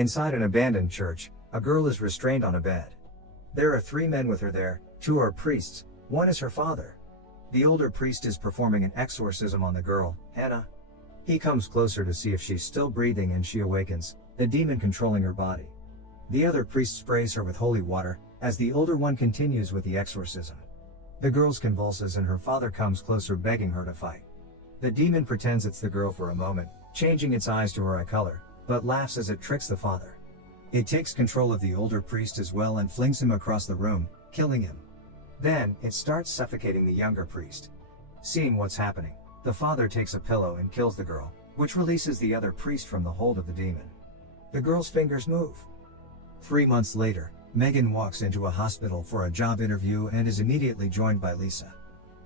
Inside an abandoned church, a girl is restrained on a bed. There are 3 men with her there, 2 are priests, 1 is her father. The older priest is performing an exorcism on the girl, Hannah. He comes closer to see if she's still breathing and she awakens, the demon controlling her body. The other priest sprays her with holy water, as the older one continues with the exorcism. The girl convulses and her father comes closer begging her to fight. The demon pretends it's the girl for a moment, changing its eyes to her eye color, but laughs as it tricks the father. It takes control of the older priest as well and flings him across the room, killing him. Then, it starts suffocating the younger priest. Seeing what's happening, the father takes a pillow and kills the girl, which releases the other priest from the hold of the demon. The girl's fingers move. 3 months later, Megan walks into a hospital for a job interview and is immediately joined by Lisa.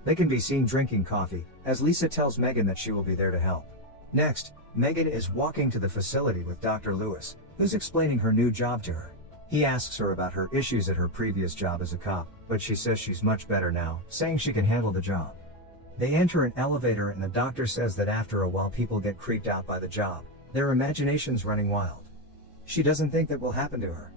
They can be seen drinking coffee, as Lisa tells Megan that she will be there to help. Next, Megan is walking to the facility with Dr. Lewis, who's explaining her new job to her. He asks her about her issues at her previous job as a cop, but she says she's much better now, saying she can handle the job. They enter an elevator and the doctor says that after a while people get creeped out by the job, their imaginations running wild. She doesn't think that will happen to her.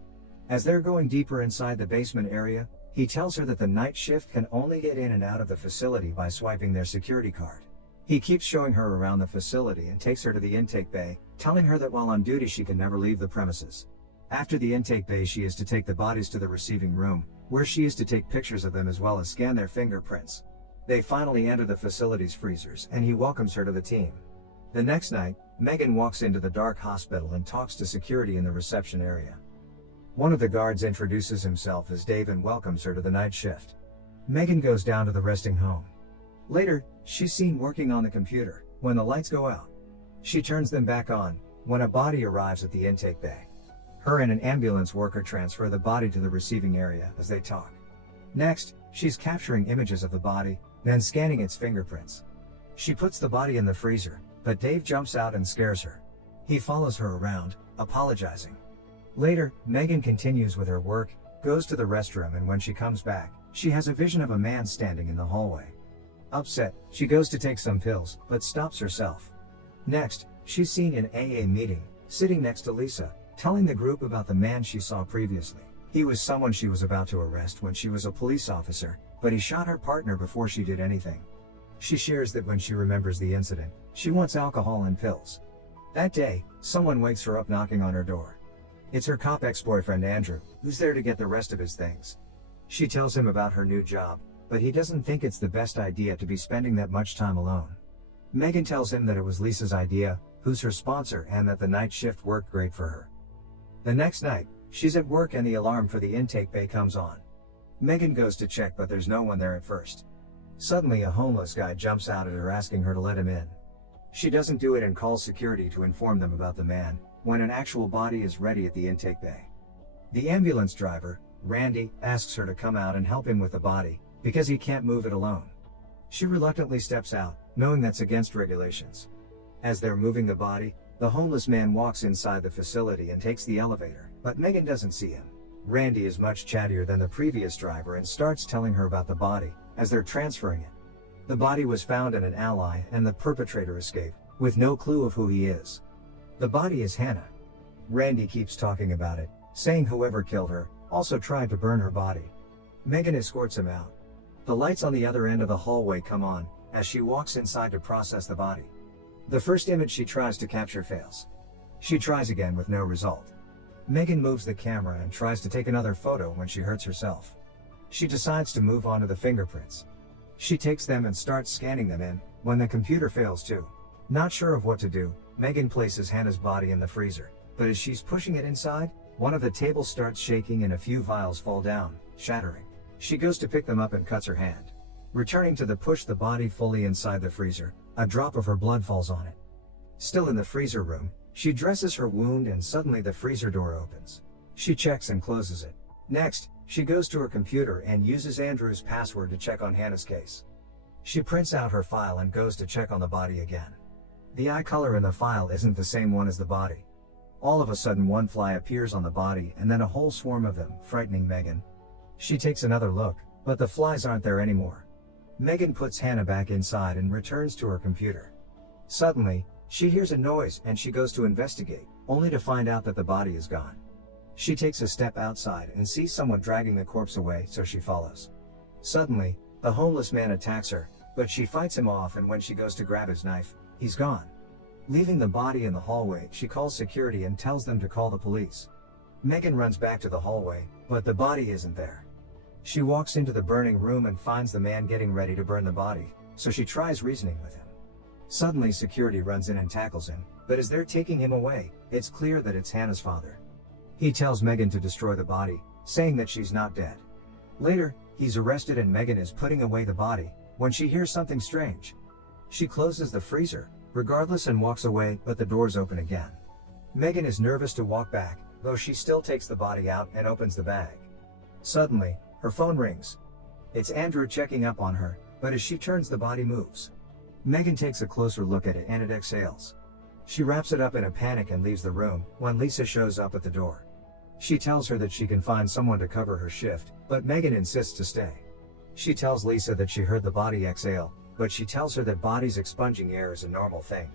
As they're going deeper inside the basement area, he tells her that the night shift can only get in and out of the facility by swiping their security card. He keeps showing her around the facility and takes her to the intake bay, telling her that while on duty she can never leave the premises. After the intake bay she is to take the bodies to the receiving room, where she is to take pictures of them as well as scan their fingerprints. They finally enter the facility's freezers and he welcomes her to the team. The next night, Megan walks into the dark hospital and talks to security in the reception area. One of the guards introduces himself as Dave and welcomes her to the night shift. Megan goes down to the resting home. Later, she's seen working on the computer, when the lights go out. She turns them back on, when a body arrives at the intake bay. Her and an ambulance worker transfer the body to the receiving area as they talk. Next, she's capturing images of the body, then scanning its fingerprints. She puts the body in the freezer, but Dave jumps out and scares her. He follows her around, apologizing. Later, Megan continues with her work, goes to the restroom and when she comes back, she has a vision of a man standing in the hallway. Upset, she goes to take some pills, but stops herself. Next, she's seen in AA meeting, sitting next to Lisa, telling the group about the man she saw previously. He was someone she was about to arrest when she was a police officer, but he shot her partner before she did anything. She shares that when she remembers the incident, she wants alcohol and pills. That day, someone wakes her up knocking on her door. It's her cop ex-boyfriend Andrew, who's there to get the rest of his things. She tells him about her new job, but he doesn't think it's the best idea to be spending that much time alone. Megan tells him that it was Lisa's idea, who's her sponsor, and that the night shift worked great for her. The next night, she's at work and the alarm for the intake bay comes on. Megan goes to check but there's no one there at first. Suddenly a homeless guy jumps out at her asking her to let him in. She doesn't do it and calls security to inform them about the man, when an actual body is ready at the intake bay. The ambulance driver, Randy, asks her to come out and help him with the body, because he can't move it alone. She reluctantly steps out, knowing that's against regulations. As they're moving the body, the homeless man walks inside the facility and takes the elevator, but Megan doesn't see him. Randy is much chattier than the previous driver and starts telling her about the body, as they're transferring it. The body was found in an ally and the perpetrator escaped, with no clue of who he is. The body is Hannah. Randy keeps talking about it, saying whoever killed her also tried to burn her body. Megan escorts him out. The lights on the other end of the hallway come on, as she walks inside to process the body. The first image she tries to capture fails. She tries again with no result. Megan moves the camera and tries to take another photo when she hurts herself. She decides to move on to the fingerprints. She takes them and starts scanning them in, when the computer fails too. Not sure of what to do, Megan places Hannah's body in the freezer, but as she's pushing it inside, one of the tables starts shaking and a few vials fall down, shattering. She goes to pick them up and cuts her hand. Returning to push the body fully inside the freezer, a drop of her blood falls on it. Still in the freezer room, she dresses her wound and suddenly the freezer door opens. She checks and closes it. Next, she goes to her computer and uses Andrew's password to check on Hannah's case. She prints out her file and goes to check on the body again. The eye color in the file isn't the same one as the body. All of a sudden one fly appears on the body and then a whole swarm of them, frightening Megan. She takes another look, but the flies aren't there anymore. Megan puts Hannah back inside and returns to her computer. Suddenly, she hears a noise and she goes to investigate, only to find out that the body is gone. She takes a step outside and sees someone dragging the corpse away, so she follows. Suddenly, the homeless man attacks her, but she fights him off, and when she goes to grab his knife, he's gone. Leaving the body in the hallway, she calls security and tells them to call the police. Megan runs back to the hallway, but the body isn't there. She walks into the burning room and finds the man getting ready to burn the body, so she tries reasoning with him. Suddenly security runs in and tackles him, but as they're taking him away, it's clear that it's Hannah's father. He tells Megan to destroy the body, saying that she's not dead. Later, he's arrested and Megan is putting away the body, when she hears something strange. She closes the freezer, regardless, and walks away, but the doors open again. Megan is nervous to walk back, though she still takes the body out and opens the bag. Suddenly, her phone rings. It's Andrew checking up on her, but as she turns, the body moves. Megan takes a closer look at it and it exhales. She wraps it up in a panic and leaves the room, when Lisa shows up at the door. She tells her that she can find someone to cover her shift, but Megan insists to stay. She tells Lisa that she heard the body exhale, but she tells her that bodies expunging air is a normal thing.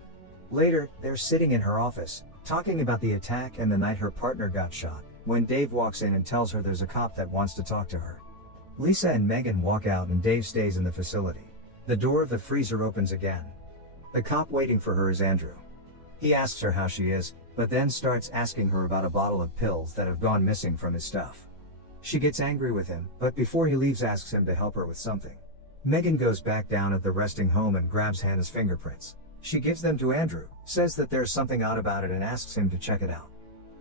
Later, they're sitting in her office, talking about the attack and the night her partner got shot, when Dave walks in and tells her there's a cop that wants to talk to her. Lisa and Megan walk out and Dave stays in the facility. The door of the freezer opens again. The cop waiting for her is Andrew. He asks her how she is, but then starts asking her about a bottle of pills that have gone missing from his stuff. She gets angry with him, but before he leaves asks him to help her with something. Megan goes back down at the resting home and grabs Hannah's fingerprints. She gives them to Andrew, says that there's something odd about it and asks him to check it out.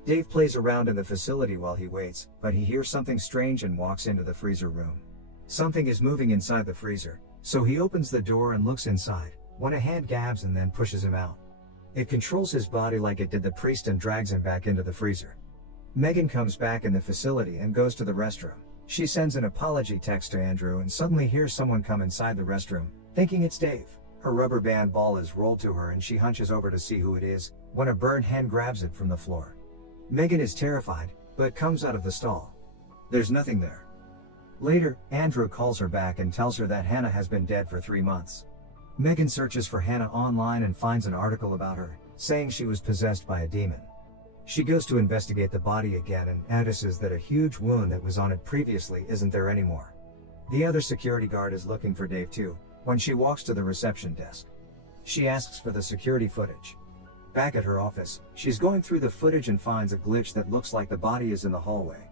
Dave plays around in the facility while he waits, but he hears something strange and walks into the freezer room. Something is moving inside the freezer, so he opens the door and looks inside, when a hand grabs and then pushes him out. It controls his body like it did the priest and drags him back into the freezer. Megan comes back in the facility and goes to the restroom. She sends an apology text to Andrew and suddenly hears someone come inside the restroom, thinking it's Dave. Her rubber band ball is rolled to her and she hunches over to see who it is, when a burned hand grabs it from the floor. Megan is terrified, but comes out of the stall. There's nothing there. Later, Andrew calls her back and tells her that Hannah has been dead for 3 months. Megan searches for Hannah online and finds an article about her, saying she was possessed by a demon. She goes to investigate the body again and notices that a huge wound that was on it previously isn't there anymore. The other security guard is looking for Dave too, when she walks to the reception desk. She asks for the security footage. Back at her office, she's going through the footage and finds a glitch that looks like the body is in the hallway.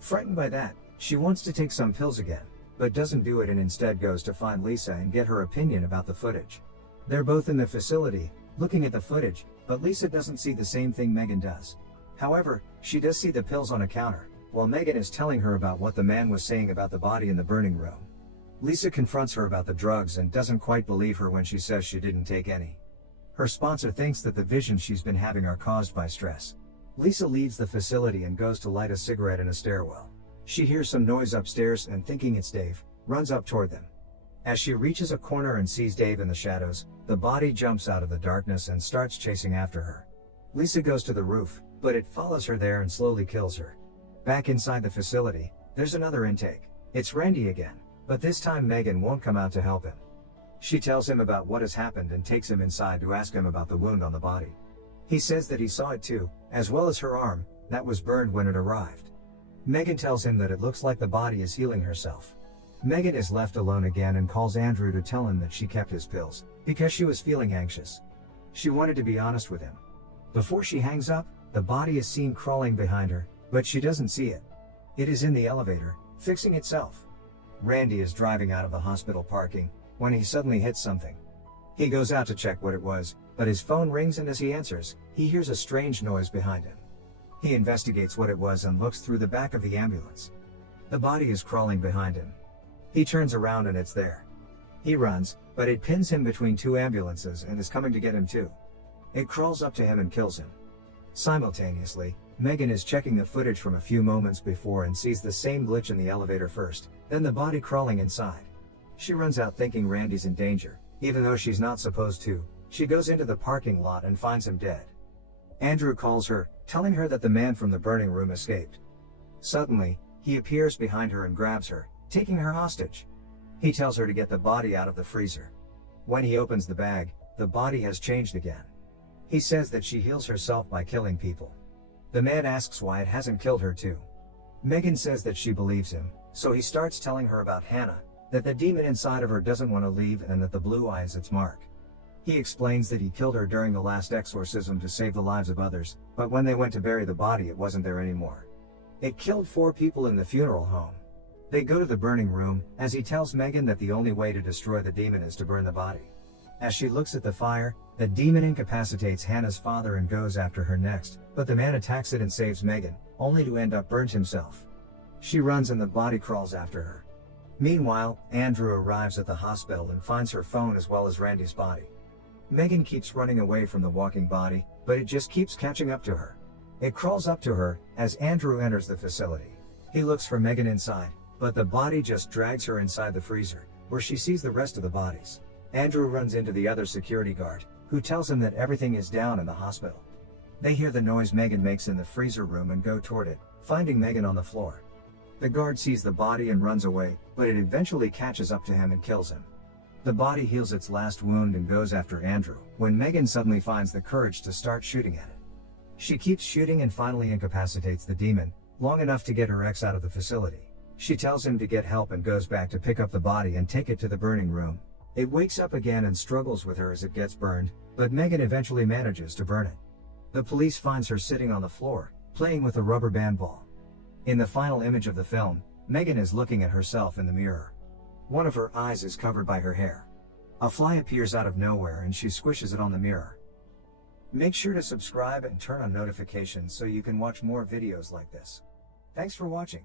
Frightened by that, she wants to take some pills again, but doesn't do it and instead goes to find Lisa and get her opinion about the footage. They're both in the facility, looking at the footage, but Lisa doesn't see the same thing Megan does. However, she does see the pills on a counter, while Megan is telling her about what the man was saying about the body in the burning room. Lisa confronts her about the drugs and doesn't quite believe her when she says she didn't take any. Her sponsor thinks that the visions she's been having are caused by stress. Lisa leaves the facility and goes to light a cigarette in a stairwell. She hears some noise upstairs and, thinking it's Dave, runs up toward them. As she reaches a corner and sees Dave in the shadows, the body jumps out of the darkness and starts chasing after her. Lisa goes to the roof, but it follows her there and slowly kills her. Back inside the facility, there's another intake. It's Randy again, but this time Megan won't come out to help him. She tells him about what has happened and takes him inside to ask him about the wound on the body. He says that he saw it too, as well as her arm, that was burned when it arrived. Megan tells him that it looks like the body is healing herself. Megan is left alone again and calls Andrew to tell him that she kept his pills, because she was feeling anxious. She wanted to be honest with him. Before she hangs up, the body is seen crawling behind her, but she doesn't see it. It is in the elevator, fixing itself. Randy is driving out of the hospital parking, when he suddenly hits something. He goes out to check what it was, but his phone rings and as he answers, he hears a strange noise behind him. He investigates what it was and looks through the back of the ambulance. The body is crawling behind him. He turns around and it's there. He runs, but it pins him between 2 ambulances and is coming to get him too. It crawls up to him and kills him. Simultaneously, Megan is checking the footage from a few moments before and sees the same glitch in the elevator first, then the body crawling inside. She runs out thinking Randy's in danger, even though she's not supposed to. She goes into the parking lot and finds him dead. Andrew calls her, telling her that the man from the burning room escaped. Suddenly, he appears behind her and grabs her, taking her hostage. He tells her to get the body out of the freezer. When he opens the bag, the body has changed again. He says that she heals herself by killing people. The man asks why it hasn't killed her too. Megan says that she believes him, so he starts telling her about Hannah, that the demon inside of her doesn't want to leave and that the blue eye is its mark. He explains that he killed her during the last exorcism to save the lives of others, but when they went to bury the body it wasn't there anymore. It killed 4 people in the funeral home. They go to the burning room, as he tells Megan that the only way to destroy the demon is to burn the body. As she looks at the fire, the demon incapacitates Hannah's father and goes after her next, but the man attacks it and saves Megan, only to end up burnt himself. She runs and the body crawls after her. Meanwhile, Andrew arrives at the hospital and finds her phone as well as Randy's body. Megan keeps running away from the walking body, but it just keeps catching up to her. It crawls up to her, as Andrew enters the facility. He looks for Megan inside, but the body just drags her inside the freezer, where she sees the rest of the bodies. Andrew runs into the other security guard, who tells him that everything is down in the hospital. They hear the noise Megan makes in the freezer room and go toward it, finding Megan on the floor. The guard sees the body and runs away, but it eventually catches up to him and kills him. The body heals its last wound and goes after Andrew, when Megan suddenly finds the courage to start shooting at it. She keeps shooting and finally incapacitates the demon, long enough to get her ex out of the facility. She tells him to get help and goes back to pick up the body and take it to the burning room. It wakes up again and struggles with her as it gets burned, but Megan eventually manages to burn it. The police finds her sitting on the floor, playing with a rubber band ball. In the final image of the film, Megan is looking at herself in the mirror. One of her eyes is covered by her hair. A fly appears out of nowhere and she squishes it on the mirror. Make sure to subscribe and turn on notifications so you can watch more videos like this. Thanks for watching.